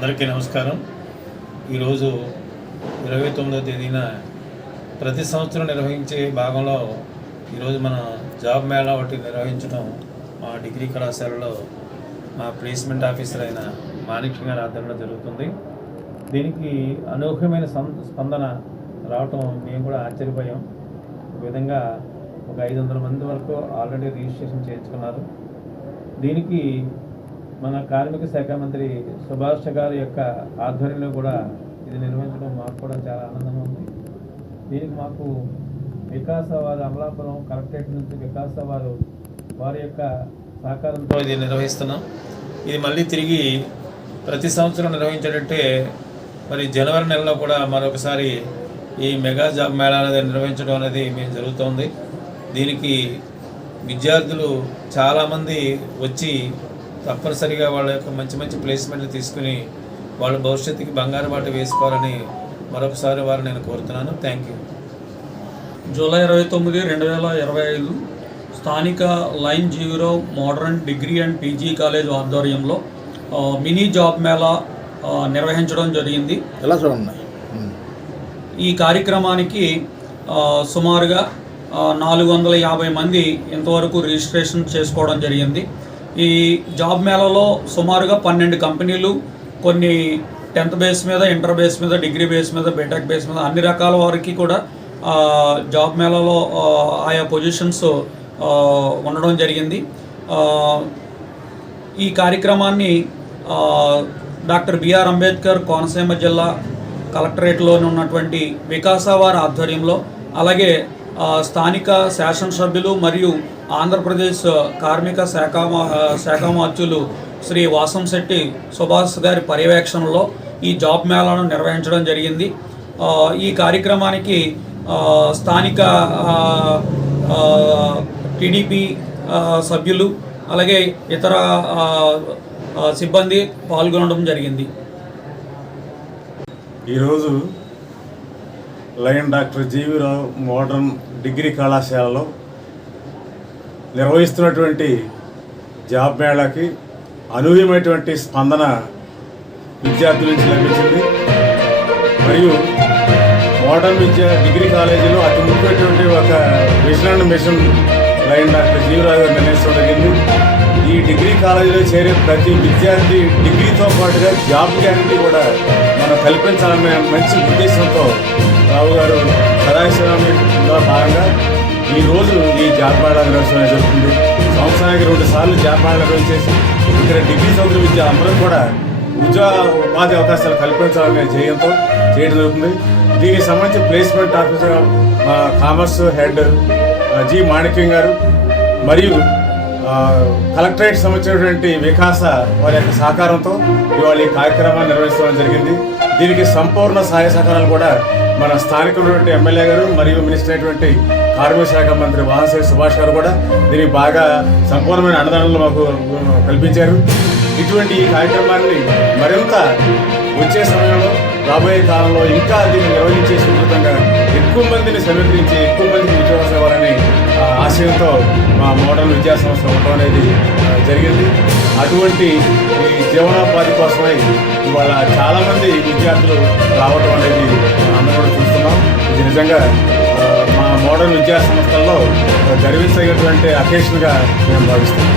అందరికీ నమస్కారం. ఈరోజు ఇరవై తొమ్మిదో తేదీన ప్రతి సంవత్సరం నిర్వహించే భాగంలో ఈరోజు మన జాబ్ మేళా ఒకటి నిర్వహించడం మా డిగ్రీ కళాశాలలో మా ప్లేస్మెంట్ ఆఫీసర్ అయిన మాణిక్యం గారి ఆధ్వర్యంలో జరుగుతుంది. దీనికి అనూహ్యమైన స్పందన రావటం మేము కూడా ఆశ్చర్యపోయాం. ఒక విధంగా ఒక ఐదు వందల మంది వరకు ఆల్రెడీ రిజిస్ట్రేషన్ చేయించుకున్నారు. దీనికి మన కార్మిక శాఖ మంత్రి సుభాష్ గారి యొక్క ఆధ్వర్యంలో కూడా ఇది నిర్వహించడం మాకు కూడా చాలా ఆనందంగా ఉంది. దీనికి మాకు వికాస అమలాపురం కలెక్టరేట్ నుంచి వికాస వారు వారి యొక్క సహకారంతో ఇది నిర్వహిస్తున్నాం. ఇది మళ్ళీ తిరిగి ప్రతి సంవత్సరం నిర్వహించేటట్టే మరి జనవరి నెలలో కూడా మరొకసారి ఈ మెగా జాబ్ మేళా అనేది నిర్వహించడం అనేది మేము జరుగుతోంది. దీనికి విద్యార్థులు చాలామంది వచ్చి తప్పనిసరిగా వాళ్ళ యొక్క మంచి మంచి ప్లేస్మెంట్లు తీసుకుని వాళ్ళ భవిష్యత్తుకి బంగారు బాట వేసుకోవాలని మరొకసారి వారు నేను కోరుతున్నాను. థ్యాంక్ యూ జూలై ఇరవై తొమ్మిది రెండు వేల ఇరవై ఐదు స్థానిక lion zero modern degree and PG college ఆధ్వర్యంలో మినీ జాబ్ మేళా నిర్వహించడం జరిగింది. ఎలా చూడండి. ఈ కార్యక్రమానికి సుమారుగా నాలుగు వందల యాభై మంది ఇంతవరకు రిజిస్ట్రేషన్ చేసుకోవడం జరిగింది. ఈ జాబ్ మేళాలో సుమారుగా పన్నెండు కంపెనీలు కొన్ని టెన్త్ బేస్ మీద ఇంటర్ బేస్ మీద డిగ్రీ బేస్ మీద బీటెక్ బేస్ మీద అన్ని రకాల వారికి కూడా జాబ్ మేళాలో ఆయా పొజిషన్స్ ఉండడం జరిగింది. ఈ కార్యక్రమాన్ని డాక్టర్ బిఆర్ అంబేద్కర్ కోనసీమ జిల్లా కలెక్టరేట్లోని ఉన్నటువంటి వికాసావార్ ఆధ్వర్యంలో అలాగే స్థానిక శాసనసభ్యులు మరియు ఆంధ్రప్రదేశ్ కార్మిక శాఖ శాఖ మార్చులు శ్రీ వాసంశెట్టి సుభాష్ గారి పర్యవేక్షణలో ఈ జాబ్ మేళాను నిర్వహించడం జరిగింది. ఈ కార్యక్రమానికి స్థానిక టీడీపీ సభ్యులు అలాగే ఇతర సిబ్బంది పాల్గొనడం జరిగింది. ఈరోజు lion doctor GV Rao modern degree కళాశాలలో నిర్వహిస్తున్నటువంటి జాబ్ మేళాకి అనూహ్యమైనటువంటి స్పందన విద్యార్థుల నుంచి లభించింది. మరియు మోడర్న్ విద్యా డిగ్రీ కాలేజీలో అతి ముఖ్యమైనటువంటి ఒక vision and mission lion doctor Jeevaraju garu నిర్ణయించడం జరిగింది. ఈ డిగ్రీ కాలేజీలో చేరే ప్రతి విద్యార్థి డిగ్రీతో పాటుగా జాబ్ గ్యారంటీ కూడా మనం కల్పించాలనే మంచి ఉద్దేశంతో రావు గారు సదాశివంలో భాగంగా ఈరోజు ఈ జాపాడ దినోత్సవం జరుగుతుంది. సంవత్సరానికి రెండు సార్లు జాపాడ చేసి ఇక్కడ డిగ్రీ చదువుల విద్య అందరూ కూడా ఉద్యోగ ఉపాధి అవకాశాలు కల్పించాలనే ధ్యేయంతో చేయడం జరుగుతుంది. దీనికి సంబంధించి placement officer commerce head G Manikyam garu మరియు కలెక్టరేట్ సంబంధించినటువంటి వికాస వారి యొక్క సహకారంతో ఇవాళ ఈ కార్యక్రమాన్ని నిర్వహించడం జరిగింది. దీనికి సంపూర్ణ సహాయ సహకారాలు కూడా మన స్థానికులైనటువంటి ఎమ్మెల్యే గారు మరియు మినిస్టర్ అయినటువంటి కార్మిక శాఖ మంత్రి వాహనశ్రీ సుభాష్ గారు కూడా దీనికి బాగా సంపూర్ణమైన అన్నదానాలు మాకు కల్పించారు. ఇటువంటి ఈ కార్యక్రమాన్ని మరింత వచ్చే సమయంలో రాబోయే కాలంలో ఇంకా దీన్ని నిర్వహించే విధంగా ఎక్కువ మందిని సమీకరించి ఎక్కువ మందికి ఉద్యోగాలు ఇవ్వాలని ఆశయంతో మా మోడల్ విద్యా సంస్థ ఉండడం అనేది జరిగింది. అటువంటి ఈ జీవనోపాధి కోసమై ఇవాళ చాలామంది విద్యార్థులు రావడం అనేది అందరం కూడా చూస్తున్నాం. ఇది నిజంగా మా మోడల్ విద్యా సంస్థల్లో గర్వించగటువంటి అకేషన్గా మేము భావిస్తున్నాం.